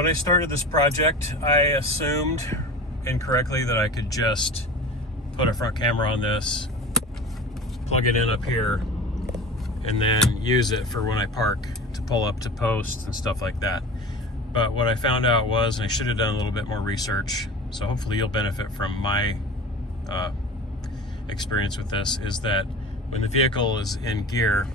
When I started this project, I assumed incorrectly that I could just put a front camera on this, plug it in up here, and then use it for when I park to pull up to posts and stuff like that. But what I found out was, and I should have done a little bit more research, so hopefully you'll benefit from my experience with this, is that when the vehicle is in gear,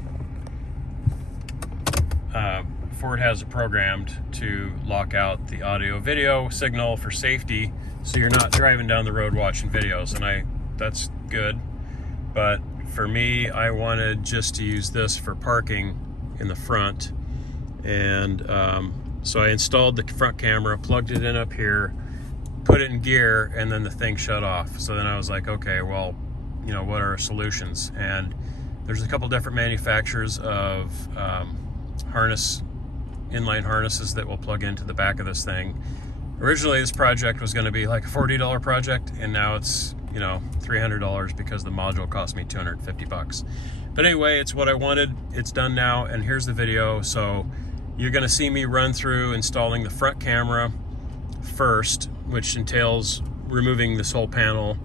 Ford has it programmed to lock out the audio video signal for safety, so you're not driving down the road watching videos, and that's good. But for me, I wanted just to use this for parking in the front, and so I installed the front camera, plugged it in up here, put it in gear, and then the thing shut off. So then I was like, okay, well, you know, what are our solutions? And there's a couple different manufacturers of inline harnesses that will plug into the back of this thing. Originally, this project was going to be like a $40 project, and now it's, you know, $300 because the module cost me $250. But anyway, it's what I wanted. It's done now, and here's the video. So you're going to see me run through installing the front camera first, which entails removing this whole panel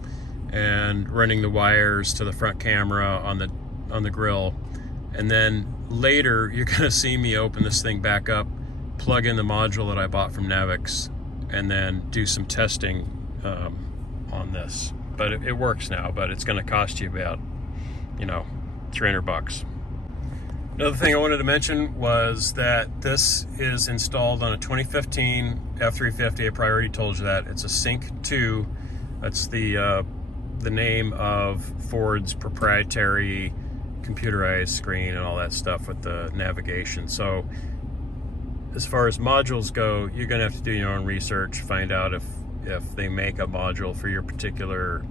and running the wires to the front camera on the grill. And then later, you're going to see me open this thing back up, plug in the module that I bought from NAVIK, and then do some testing on this. But it works now, but it's going to cost you about, you know, $300. Another thing I wanted to mention was that this is installed on a 2015 F350. I probably already told you that. It's a Sync 2. That's the name of Ford's proprietary computerized screen and all that stuff with the navigation. So as far as modules go, you're going to have to do your own research, find out if they make a module for your particular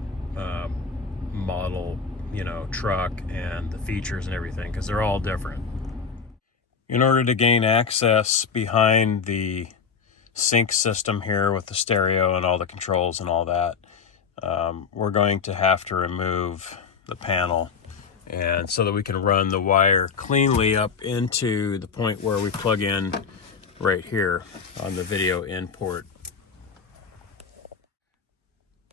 model, you know, truck, and the features and everything, because they're all different. In order to gain access behind the sync system here with the stereo and all the controls and all that, we're going to have to remove the panel, and so that we can run the wire cleanly up into the point where we plug in right here on the video in port.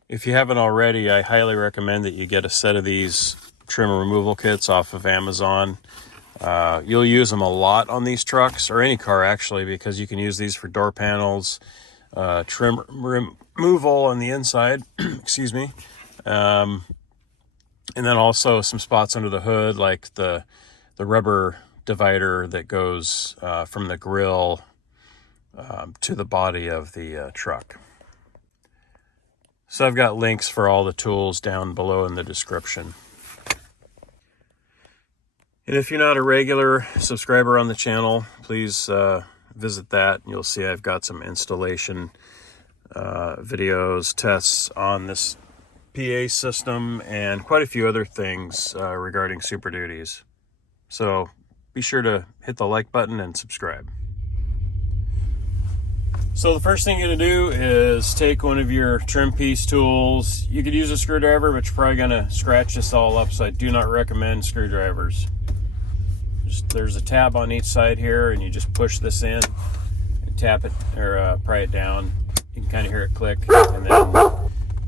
If you haven't already, I highly recommend that you get a set of these trim removal kits off of Amazon. You'll use them a lot on these trucks, or any car actually, because you can use these for door panels, trim removal on the inside, excuse me, and then also some spots under the hood, like the rubber divider that goes from the grill to the body of the truck. So I've got links for all the tools down below in the description. And if you're not a regular subscriber on the channel, please visit that. You'll see I've got some installation videos, tests on this PA system, and quite a few other things regarding Super Duties. So be sure to hit the like button and subscribe. So the first thing you're going to do is take one of your trim piece tools. You could use a screwdriver, but you're probably going to scratch this all up, so I do not recommend screwdrivers. There's a tab on each side here, and you just push this in and tap it, or pry it down. You can kind of hear it click, and then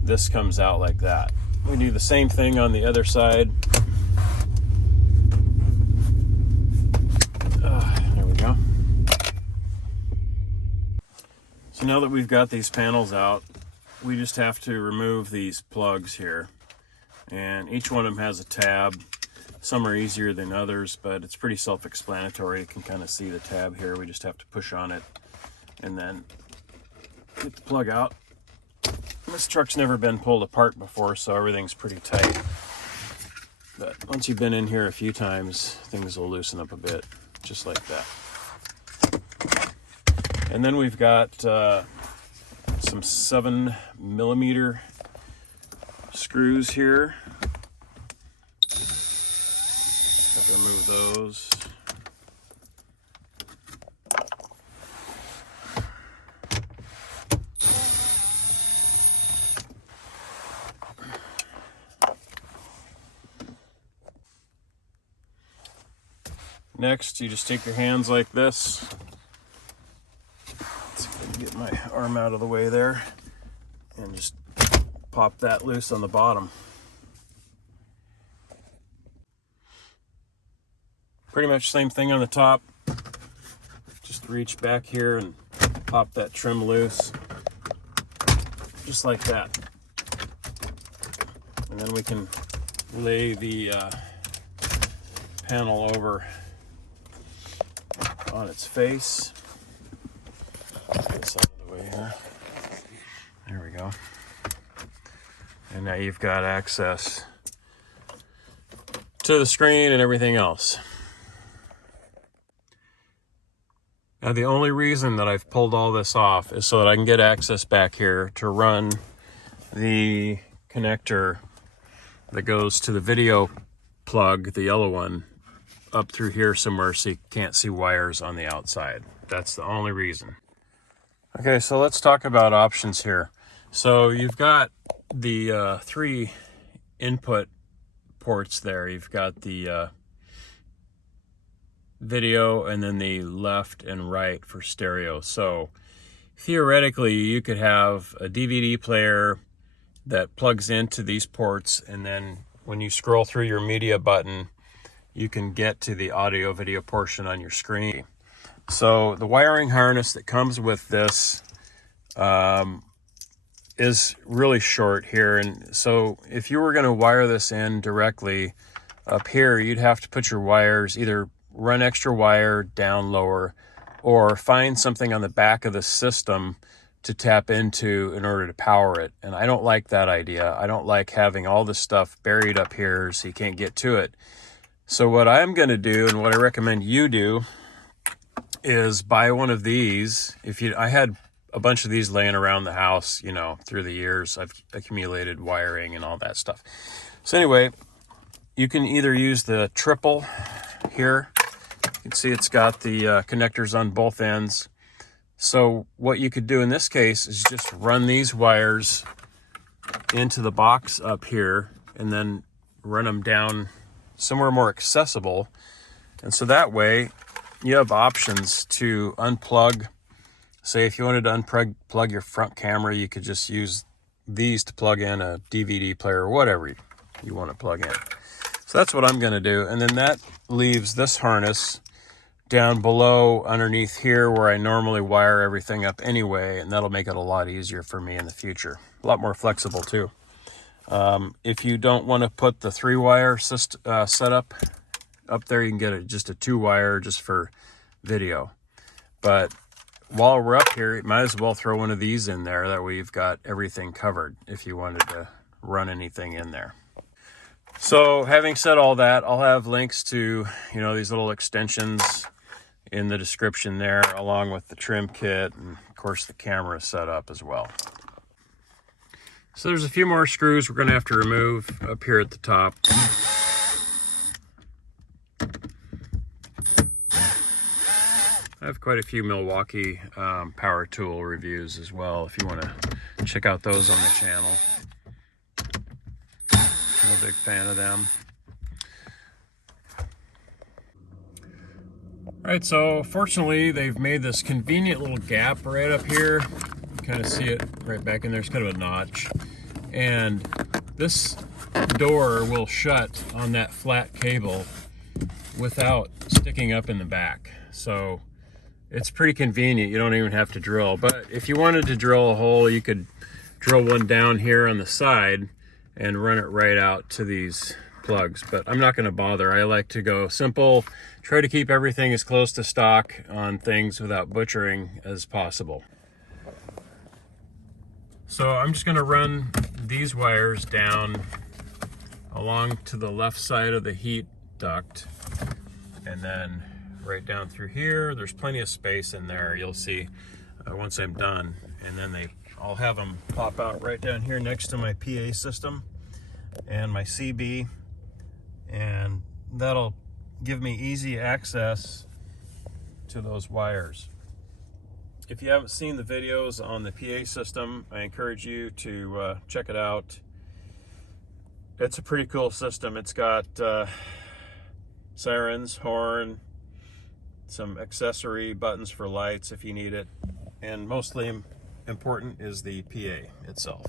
this comes out like that. We do the same thing on the other side. There we go. So now that we've got these panels out, we just have to remove these plugs here. And each one of them has a tab. Some are easier than others, but it's pretty self-explanatory. You can kind of see the tab here. We just have to push on it and then get the plug out. This truck's never been pulled apart before, so everything's pretty tight. But once you've been in here a few times, things will loosen up a bit, just like that. And then we've got some 7mm screws here. Have to remove those. Next, you just take your hands like this. Let's see if I can get my arm out of the way there and just pop that loose on the bottom. Pretty much same thing on the top. Just reach back here and pop that trim loose, just like that. And then we can lay the panel over on its face. Get this out of the way here. There we go. And now you've got access to the screen and everything else. Now the only reason that I've pulled all this off is so that I can get access back here to run the connector that goes to the video plug, the yellow one, up through here somewhere so you can't see wires on the outside. That's the only reason. Okay, so let's talk about options here. So you've got the 3 input ports there. You've got the video and then the left and right for stereo. So theoretically you could have a DVD player that plugs into these ports, and then when you scroll through your media button you can get to the audio video portion on your screen. So the wiring harness that comes with this is really short here, and so if you were going to wire this in directly up here, you'd have to put your wires, either run extra wire down lower or find something on the back of the system to tap into in order to power it. And I don't like that idea. I don't like having all this stuff buried up here so you can't get to it. So what I'm going to do, and what I recommend you do, is buy one of these. I had a bunch of these laying around the house, you know, through the years. I've accumulated wiring and all that stuff. So anyway, you can either use the triple here. You can see it's got the connectors on both ends. So what you could do in this case is just run these wires into the box up here and then run them down somewhere more accessible. And so that way you have options to unplug. Say if you wanted to unplug your front camera, you could just use these to plug in a DVD player or whatever you want to plug in. So that's what I'm going to do. And then that leaves this harness down below underneath here where I normally wire everything up anyway, and that'll make it a lot easier for me in the future. A lot more flexible too. If you don't want to put the 3-wire setup up there, you can get just a 2-wire just for video. But while we're up here, you might as well throw one of these in there. That way you've got everything covered if you wanted to run anything in there. So having said all that, I'll have links to, you know, these little extensions in the description there, along with the trim kit and of course the camera setup as well. So there's a few more screws we're going to have to remove up here at the top. I have quite a few Milwaukee power tool reviews as well, if you want to check out those on the channel. I'm a big fan of them. Alright, so fortunately they've made this convenient little gap right up here. You kind of see it right back in there. It's kind of a notch. And this door will shut on that flat cable without sticking up in the back. So it's pretty convenient. You don't even have to drill. But if you wanted to drill a hole, you could drill one down here on the side and run it right out to these plugs. But I'm not going to bother. I like to go simple, try to keep everything as close to stock on things without butchering as possible. So I'm just going to run these wires down along to the left side of the heat duct, and then right down through here. There's plenty of space in there, you'll see once I'm done. And then I'll have them pop out right down here next to my PA system and my CB, and that'll give me easy access to those wires. If you haven't seen the videos on the PA system, I encourage you to check it out. It's a pretty cool system. It's got sirens, horn, some accessory buttons for lights if you need it. and mostly important is the PA itself.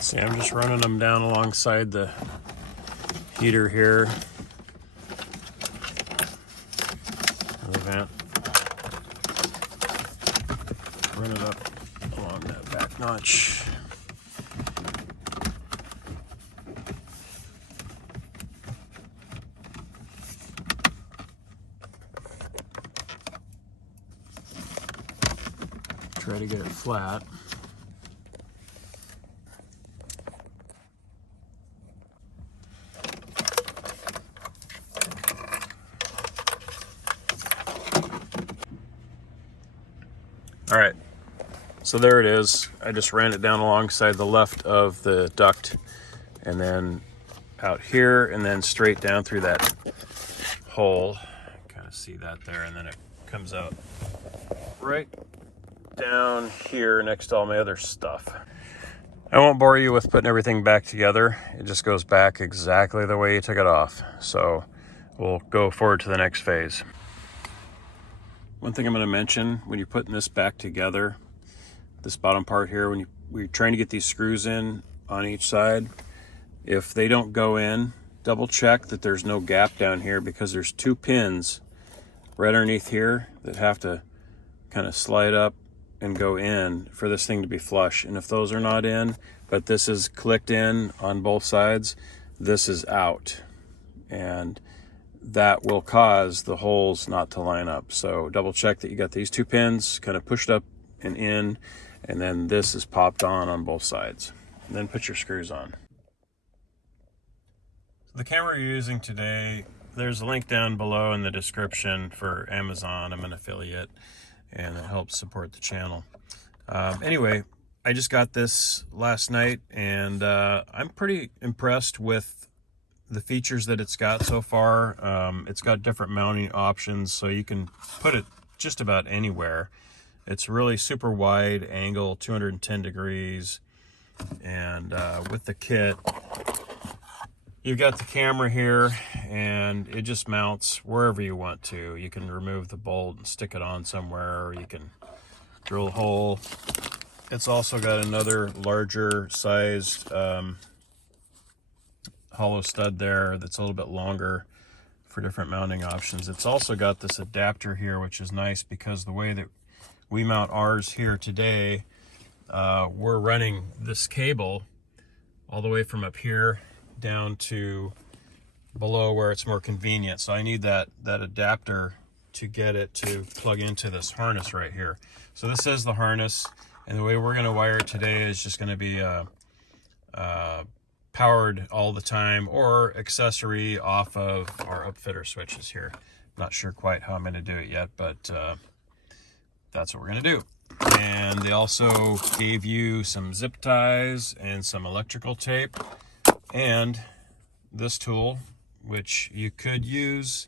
See, I'm just running them down alongside the heater here. The vent. Run it up along that back notch. Try to get it flat. All right, so there it is. I just ran it down alongside the left of the duct, and then out here, and then straight down through that hole. Kind of see that there, and then it comes out right down here next to all my other stuff. I won't bore you with putting everything back together. It just goes back exactly the way you took it off. So we'll go forward to the next phase. One thing I'm going to mention when you're putting this back together, this bottom part here, when you're trying to get these screws in on each side, if they don't go in, double check that there's no gap down here, because there's 2 pins right underneath here that have to kind of slide up and go in for this thing to be flush. And if those are not in, but this is clicked in on both sides, this is out. And that will cause the holes not to line up. So double check that you got these 2 pins kind of pushed up and in, and then this is popped on both sides. And then put your screws on. The camera you're using today, there's a link down below in the description for Amazon. I'm an affiliate, and it helps support the channel. Anyway, I just got this last night, and I'm pretty impressed with the features that it's got so far. It's got different mounting options, so you can put it just about anywhere. It's really super wide angle, 210 degrees, and with the kit, you've got the camera here, and it just mounts wherever you want to. You can remove the bolt and stick it on somewhere, or you can drill a hole. It's also got another larger sized hollow stud there that's a little bit longer for different mounting options. It's also got this adapter here, which is nice because the way that we mount ours here today, we're running this cable all the way from up here down to below where it's more convenient. So I need that adapter to get it to plug into this harness right here. So this is the harness, and the way we're going to wire it today is just going to be powered all the time, or accessory off of our upfitter switches here. Not sure quite how I'm going to do it yet, but that's what we're going to do. And they also gave you some zip ties and some electrical tape, and this tool, which you could use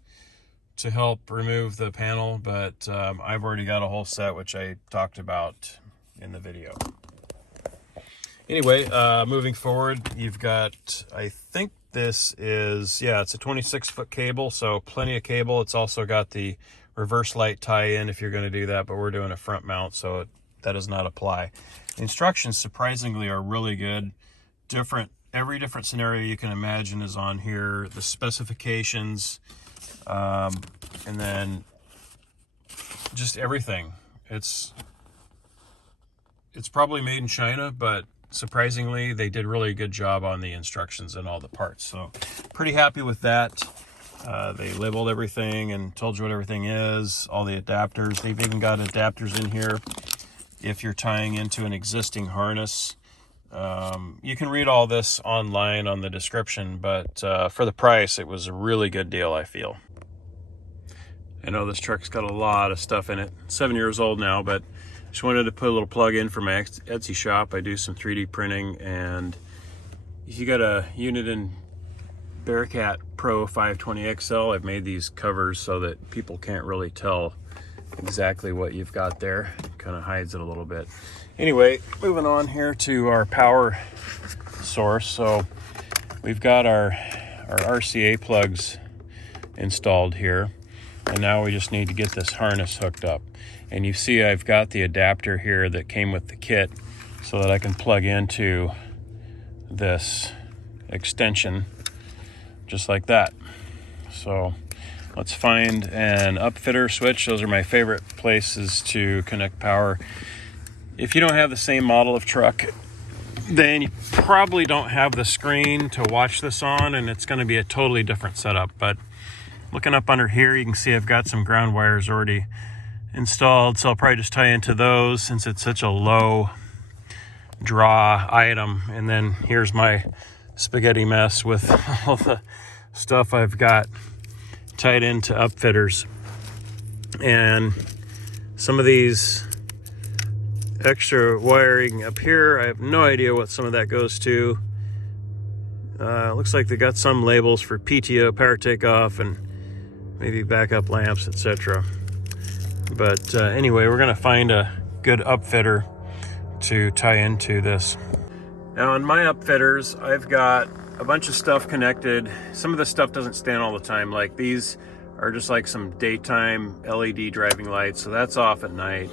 to help remove the panel, but I've already got a whole set, which I talked about in the video. Anyway, moving forward, you've got, I think this is, yeah, it's a 26-foot cable, so plenty of cable. It's also got the reverse light tie-in if you're going to do that, but we're doing a front mount, so that does not apply. The instructions, surprisingly, are really good. Every different scenario you can imagine is on here. The specifications, and then just everything. It's probably made in China, but surprisingly, they did really good job on the instructions and all the parts. So pretty happy with that. They labeled everything and told you what everything is, all the adapters. They've even got adapters in here if you're tying into an existing harness. You can read all this online on the description, but for the price, it was a really good deal, I feel. I know this truck's got a lot of stuff in it. 7 years old now, but just wanted to put a little plug in for my Etsy shop. I do some 3D printing, and if you got a unit in Bearcat Pro 520 XL, I've made these covers so that people can't really tell exactly what you've got there. Kind of hides it a little bit. Anyway, moving on here to our power source. So we've got our RCA plugs installed here. And now we just need to get this harness hooked up. And you see I've got the adapter here that came with the kit so that I can plug into this extension just like that. So let's find an upfitter switch. Those are my favorite places to connect power. If you don't have the same model of truck, then you probably don't have the screen to watch this on, and it's going to be a totally different setup. But looking up under here, you can see I've got some ground wires already installed, so I'll probably just tie into those since it's such a low draw item. And then here's my spaghetti mess with all the stuff I've got tied into upfitters. And some of these extra wiring up here, I have no idea what some of that goes to. Looks like they got some labels for PTO, power takeoff, and maybe backup lamps, etc. But anyway, we're gonna find a good upfitter to tie into this. Now on my upfitters, I've got a bunch of stuff connected. Some of the stuff doesn't stand all the time. Like these are just like some daytime LED driving lights, so that's off at night.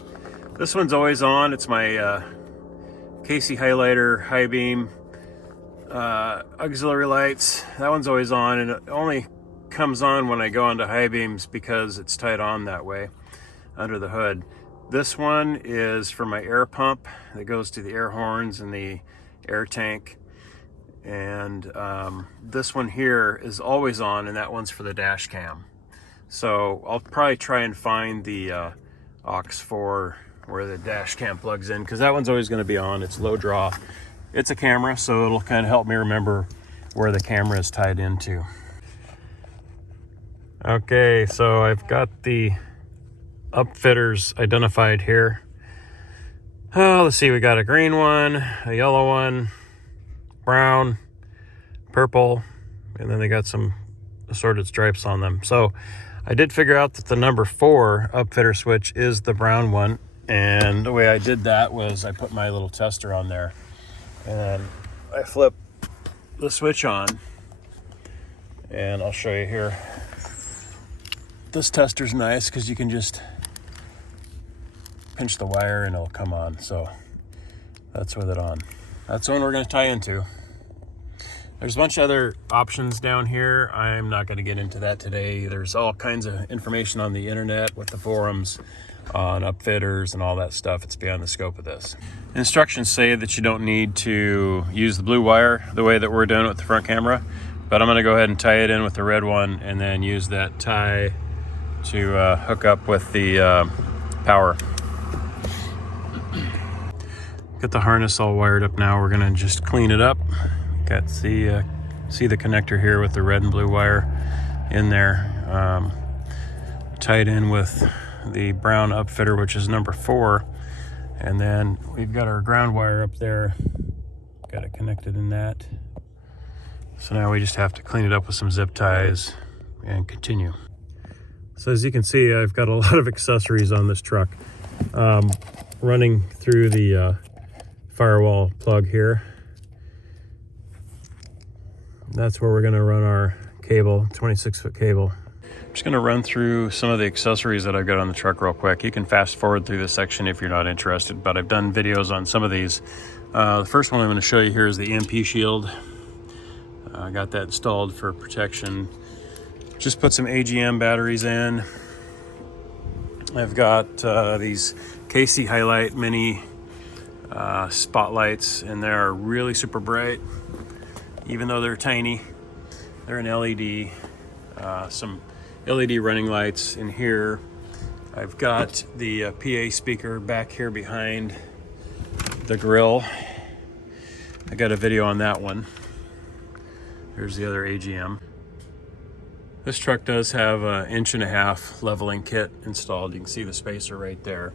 This one's always on. It's my Casey highlighter high beam auxiliary lights. That one's always on, and it only comes on when I go onto high beams because it's tied on that way under the hood. This one is for my air pump that goes to the air horns and the air tank. And this one here is always on, and that one's for the dash cam. So I'll probably try and find the aux for where the dash cam plugs in, because that one's always going to be on. It's low draw. It's a camera, so it'll kind of help me remember where the camera is tied into. Okay, so I've got the upfitters identified here. Oh, let's see, we got a green one, a yellow one, brown, purple, and then they got some assorted stripes on them. So I did figure out that the number 4 upfitter switch is the brown one. And the way I did that was I put my little tester on there, and then I flip the switch on, and I'll show you here. This tester's nice because you can just pinch the wire and it'll come on. So that's with it on. That's the one we're going to tie into. There's a bunch of other options down here. I'm not going to get into that today. There's all kinds of information on the internet with the forums on upfitters and all that stuff. It's beyond the scope of this. Instructions say that you don't need to use the blue wire the way that we're doing it with the front camera, but I'm going to go ahead and tie it in with the red one and then use that tie to hook up with the power. Got the harness all wired up now. We're going to just clean it up. Got see the connector here with the red and blue wire in there, tied in with the brown upfitter, which is number 4, and then we've got our ground wire up there, got it connected in that. So now we just have to clean it up with some zip ties and continue. So as you can see, I've got a lot of accessories on this truck, running through the firewall plug here. That's where we're going to run our cable, 26-foot cable. I'm just going to run through some of the accessories that I've got on the truck real quick. You can fast forward through this section if you're not interested, but I've done videos on some of these. The first one I'm going to show you here is the EMP shield. I got that installed for protection. Just put some AGM batteries in. I've got these Casey Highlight mini spotlights, and they're really super bright. Even though they're tiny, they're an LED. Some LED running lights in here. I've got the PA speaker back here behind the grill. I got a video on that one. Here's the other AGM. This truck does have an 1.5 inch leveling kit installed. You can see the spacer right there.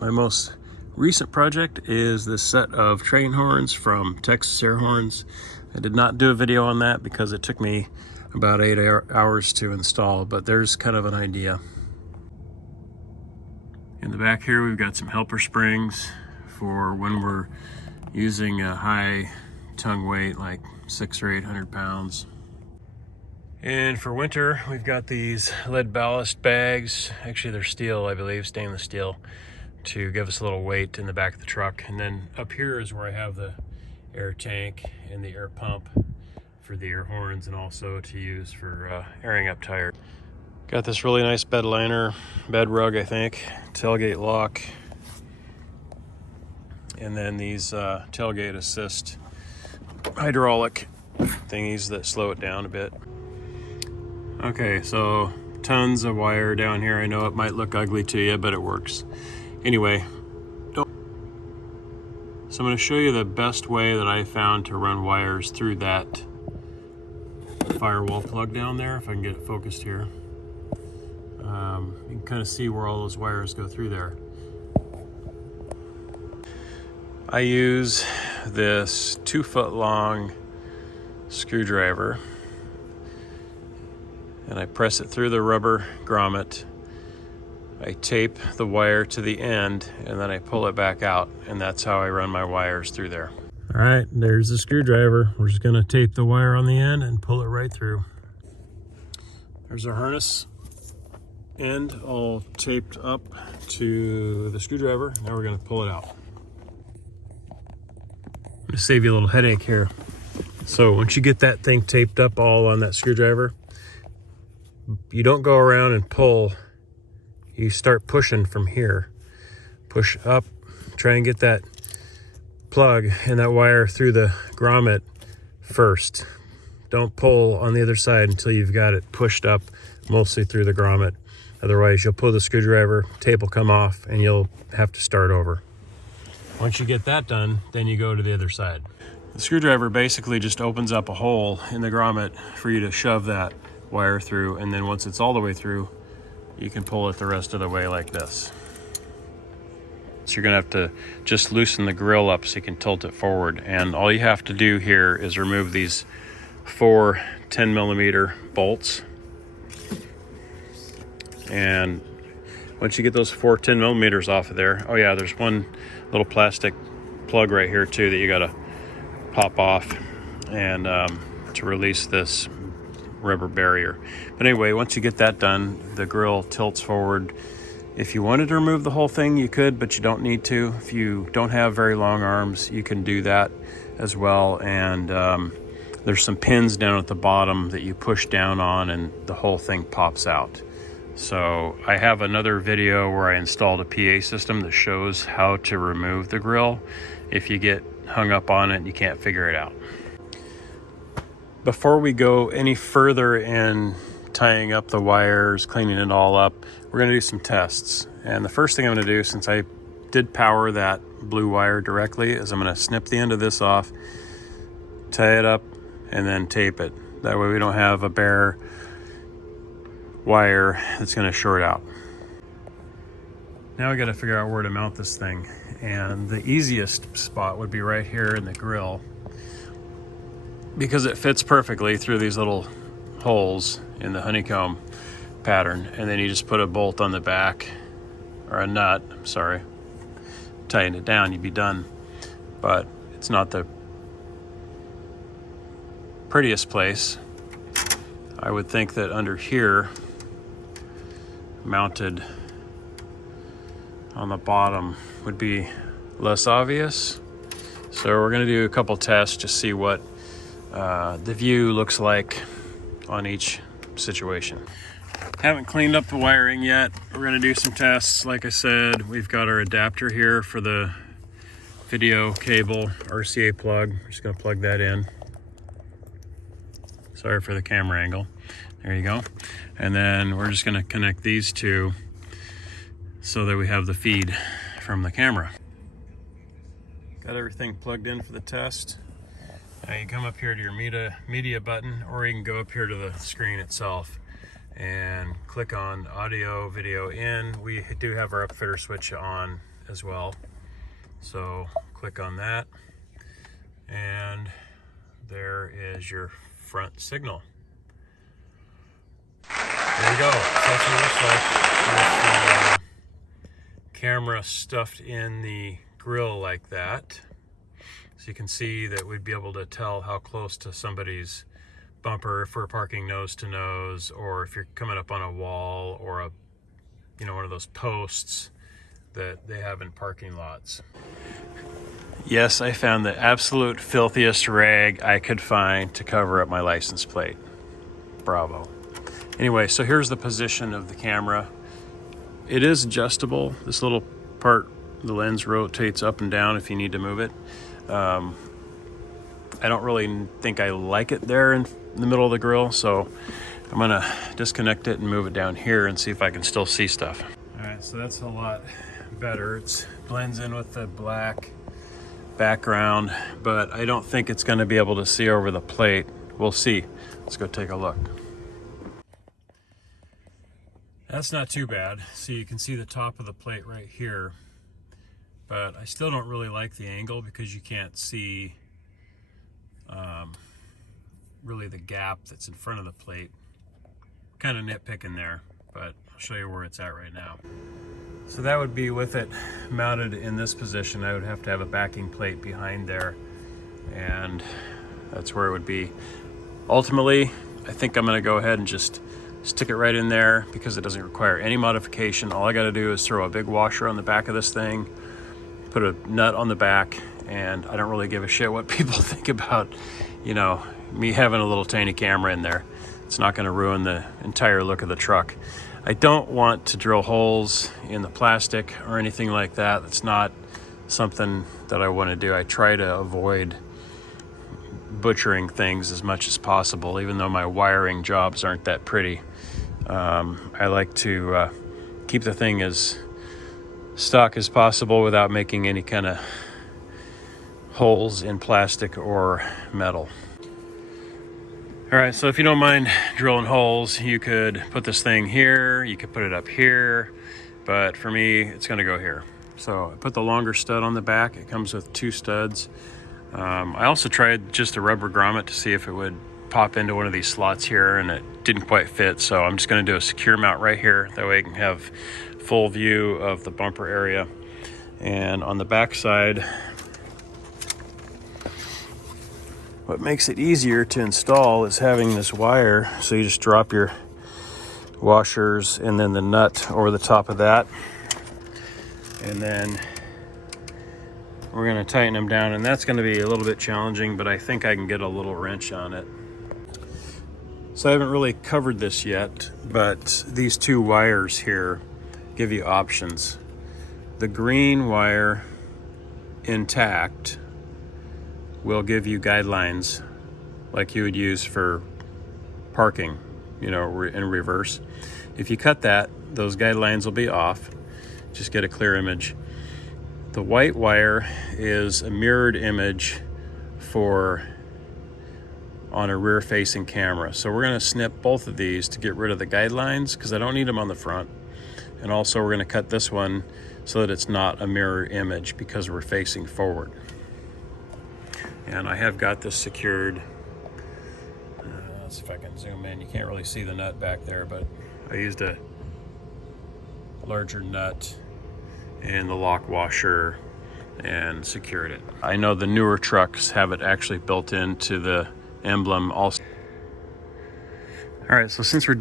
My most recent project is this set of train horns from Texas Air Horns. I did not do a video on that because it took me about 8 hours to install, but there's kind of an idea. In the back here, we've got some helper springs for when we're using a high tongue weight, like 600 or 800 pounds. And for winter, we've got these lead ballast bags. Actually, they're steel, I believe, stainless steel, to give us a little weight in the back of the truck. And then up here is where I have the air tank and the air pump for the air horns, and also to use for airing up tires. Got this really nice bed liner, bed rug, I think, tailgate lock, and then these tailgate assist hydraulic thingies that slow it down a bit. Okay, so tons of wire down here. I know it might look ugly to you, but it works. Anyway, so I'm going to show you the best way that I found to run wires through that firewall plug down there, if I can get it focused here. You can kind of see where all those wires go through there. I use this 2-foot long screwdriver, and I press it through the rubber grommet. I tape the wire to the end, and then I pull it back out, and that's how I run my wires through there. All right, there's the screwdriver. We're just gonna tape the wire on the end and pull it right through. There's our harness end all taped up to the screwdriver. Now we're gonna pull it out. I'm gonna save you a little headache here. So once you get that thing taped up all on that screwdriver, you don't go around and pull. You start pushing from here. Push up, try and get that plug and that wire through the grommet first. Don't pull on the other side until you've got it pushed up mostly through the grommet. Otherwise, you'll pull the screwdriver, tape will come off, and you'll have to start over. Once you get that done, then you go to the other side. The screwdriver basically just opens up a hole in the grommet for you to shove that wire through, and then once it's all the way through, you can pull it the rest of the way like this. So you're gonna have to just loosen the grill up so you can tilt it forward. And all you have to do here is remove these 4 10mm bolts. And once you get those 4 10mm off of there, oh yeah, there's one little plastic plug right here too that you gotta pop off and to release this rubber barrier. But anyway, once you get that done, the grill tilts forward. If you wanted to remove the whole thing, you could, but you don't need to. If you don't have very long arms, you can do that as well. And there's some pins down at the bottom that you push down on, and the whole thing pops out. So I have another video where I installed a PA system that shows how to remove the grill if you get hung up on it and you can't figure it out. Before we go any further in tying up the wires, cleaning it all up, we're going to do some tests. And the first thing I'm going to do, since I did power that blue wire directly, is I'm going to snip the end of this off, tie it up, and then tape it. That way we don't have a bare wire that's going to short out. Now we got to figure out where to mount this thing. And the easiest spot would be right here in the grill, because it fits perfectly through these little holes in the honeycomb pattern. And then you just put a bolt on the back, or a nut, sorry, tighten it down, you'd be done. But it's not the prettiest place. I would think that under here, mounted on the bottom, would be less obvious. So we're gonna do a couple tests to see what the view looks like on each situation. Haven't cleaned up the wiring yet. We're gonna do some tests. Like I said, we've got our adapter here for the video cable RCA plug. I'm just gonna plug that in. Sorry for the camera angle. There you go. And then we're just gonna connect these two so that we have the feed from the camera. Got everything plugged in for the test. Now you come up here to your media button, or you can go up here to the screen itself and click on audio, video in. We do have our upfitter switch on as well. So click on that, and there is your front signal. There you go. So that's what it looks like with the camera stuffed in the grill like that. So you can see that we'd be able to tell how close to somebody's bumper if we're parking nose to nose, or if you're coming up on a wall or a, you know, one of those posts that they have in parking lots. Yes, I found the absolute filthiest rag I could find to cover up my license plate. Bravo. Anyway, so here's the position of the camera. It is adjustable. This little part, the lens rotates up and down if you need to move it. I don't really think I like it there in the middle of the grill, so I'm gonna disconnect it and move it down here and see if I can still see stuff. All right, so that's a lot better. It blends in with the black background, but I don't think it's gonna be able to see over the plate. We'll see. Let's go take a look. That's not too bad. So you can see the top of the plate right here, but I still don't really like the angle because you can't see really the gap that's in front of the plate. Kind of nitpicking there, but I'll show you where it's at right now. So that would be with it mounted in this position. I would have to have a backing plate behind there, and that's where it would be. Ultimately, I think I'm gonna go ahead and just stick it right in there because it doesn't require any modification. All I gotta do is throw a big washer on the back of this thing, put a nut on the back, and I don't really give a shit what people think about, you know, me having a little tiny camera in there. It's not gonna ruin the entire look of the truck. I don't want to drill holes in the plastic or anything like that. It's not something that I wanna do. I try to avoid butchering things as much as possible, even though my wiring jobs aren't that pretty. I like to keep the thing as stock as possible without making any kind of holes in plastic or metal. All right, so if you don't mind drilling holes, you could put this thing here, you could put it up here, but for me, it's gonna go here. So I put the longer stud on the back. It comes with 2 studs. I also tried just a rubber grommet to see if it would pop into one of these slots here, and it didn't quite fit, so I'm just gonna do a secure mount right here. That way I can have full view of the bumper area. And on the back side, what makes it easier to install is having this wire. So you just drop your washers and then the nut over the top of that. And then we're gonna tighten them down, and that's gonna be a little bit challenging, but I think I can get a little wrench on it. So I haven't really covered this yet, but these 2 wires here give you options. The green wire intact will give you guidelines like you would use for parking, you know, in reverse. If you cut that, those guidelines will be off. Just get a clear image. The white wire is a mirrored image for on a rear facing camera. So we're gonna snip both of these to get rid of the guidelines because I don't need them on the front. And also we're gonna cut this one so that it's not a mirror image because we're facing forward. And I have got this secured. Let's see if I can zoom in. You can't really see the nut back there, but I used a larger nut in the lock washer and secured it. I know the newer trucks have it actually built into the emblem also. All right, so since we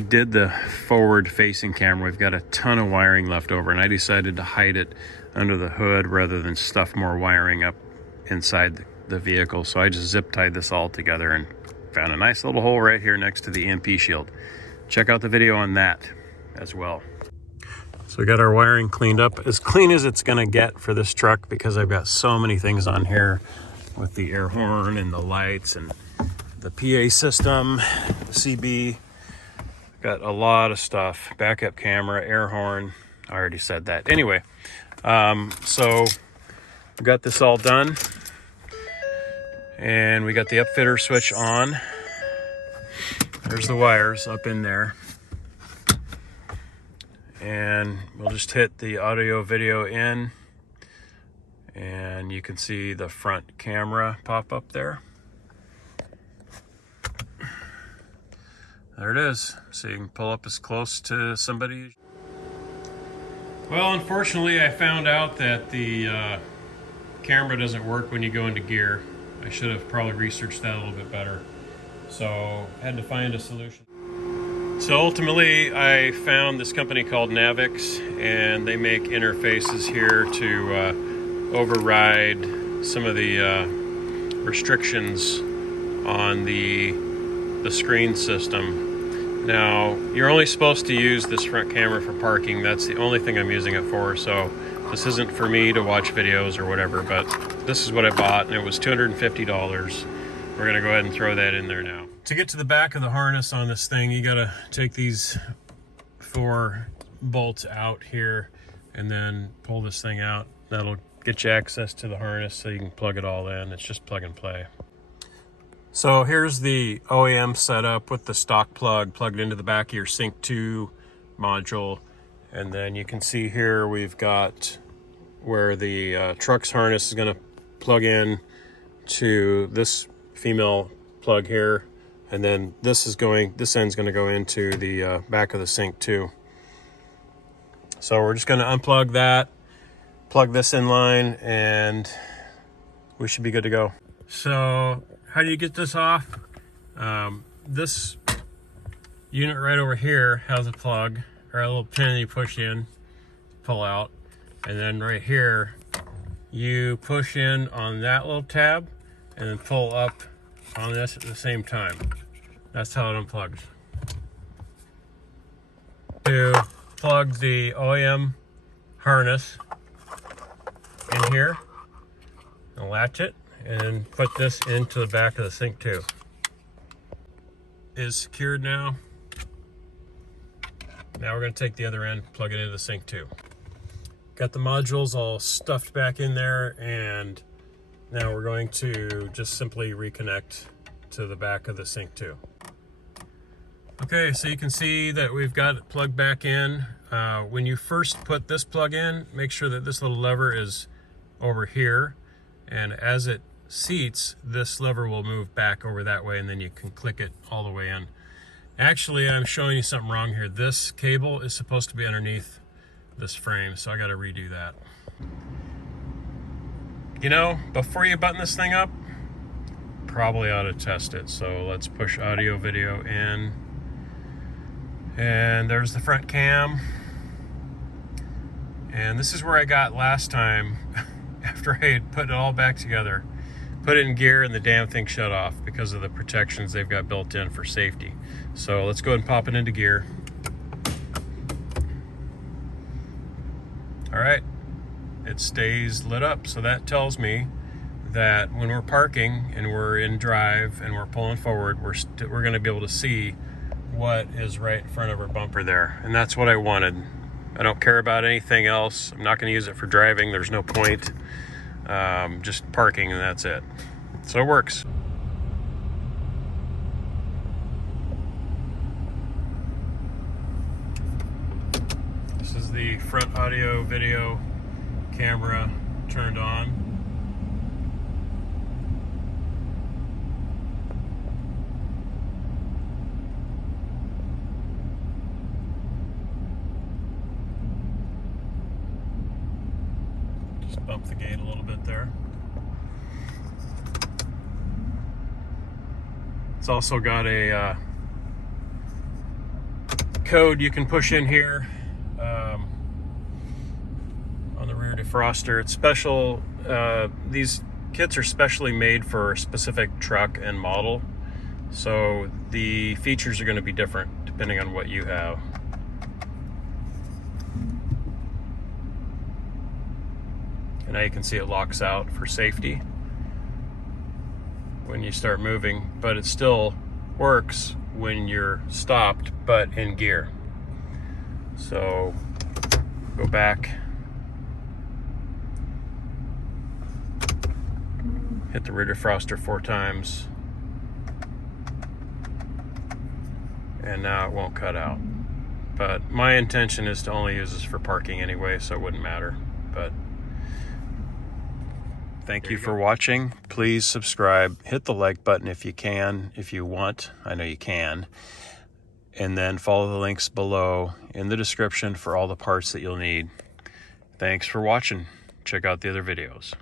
did the forward facing camera, we've got a ton of wiring left over, and I decided to hide it under the hood rather than stuff more wiring up inside the vehicle. So I just zip tied this all together and found a nice little hole right here next to the EMP shield. Check out the video on that as well. So we got our wiring cleaned up, as clean as it's gonna get for this truck because I've got so many things on here with the air horn and the lights and the PA system, the CB. Got a lot of stuff, backup camera, air horn. I already said that. Anyway, so we got this all done. And we got the upfitter switch on. There's the wires up in there. And we'll just hit the audio video in, and you can see the front camera pop up there. There it is. So you can pull up as close to somebody. Well, unfortunately, I found out that the camera doesn't work when you go into gear. I should have probably researched that a little bit better. So had to find a solution. So ultimately I found this company called NAVIK, and they make interfaces here to override some of the restrictions on the screen system. Now, you're only supposed to use this front camera for parking. That's the only thing I'm using it for. So this isn't for me to watch videos or whatever, but this is what I bought, and it was $250. We're gonna go ahead and throw that in there now. To get to the back of the harness on this thing, you gotta take these 4 bolts out here and then pull this thing out. That'll get you access to the harness so you can plug it all in. It's just plug and play. So here's the OEM setup with the stock plug plugged into the back of your Sync 2 module. And then you can see here we've got where the truck's harness is gonna plug in to this female plug here. And then this end's gonna go into the back of the Sync 2. So we're just gonna unplug that, plug this in line, and we should be good to go. So how do you get this off? This unit right over here has a plug, or a little pin you push in, pull out, and then right here, you push in on that little tab and then pull up on this at the same time. That's how it unplugs. To plug the OEM harness in here, and latch it, and put this into the back of the Sync 2. It is secured now. Now we're going to take the other end, plug it into the Sync 2. Got the modules all stuffed back in there, and now we're going to just simply reconnect to the back of the Sync 2. Okay, so you can see that we've got it plugged back in. When you first put this plug in, make sure that this little lever is over here, and as it seats, this lever will move back over that way, and then you can click it all the way in. Actually, I'm showing you something wrong here. This cable is supposed to be underneath this frame, so I got to redo that. You know, before you button this thing up, probably ought to test it. So let's push audio video in, and there's the front cam, and this is where I got last time after I had put it all back together. Put it in gear and the damn thing shut off because of the protections they've got built in for safety. So let's go ahead and pop it into gear. All right, it stays lit up. So that tells me that when we're parking and we're in drive and we're pulling forward, we're gonna be able to see what is right in front of our bumper there. And that's what I wanted. I don't care about anything else. I'm not gonna use it for driving. There's no point. Just parking, and that's it. So it works. This is the front audio video camera turned on. Just bump the gate a little bit there. It's also got a code you can push in here on the rear defroster. It's special. These kits are specially made for a specific truck and model, so the features are going to be different depending on what you have. And now you can see it locks out for safety when you start moving, but it still works when you're stopped but in gear. So go back, hit the rear defroster 4 times, and now it won't cut out. But my intention is to only use this for parking anyway, so it wouldn't matter. But thank you for watching. Please subscribe, hit the like button if you can, if you want. I know you can. And then follow the links below in the description for all the parts that you'll need. Thanks for watching. Check out the other videos.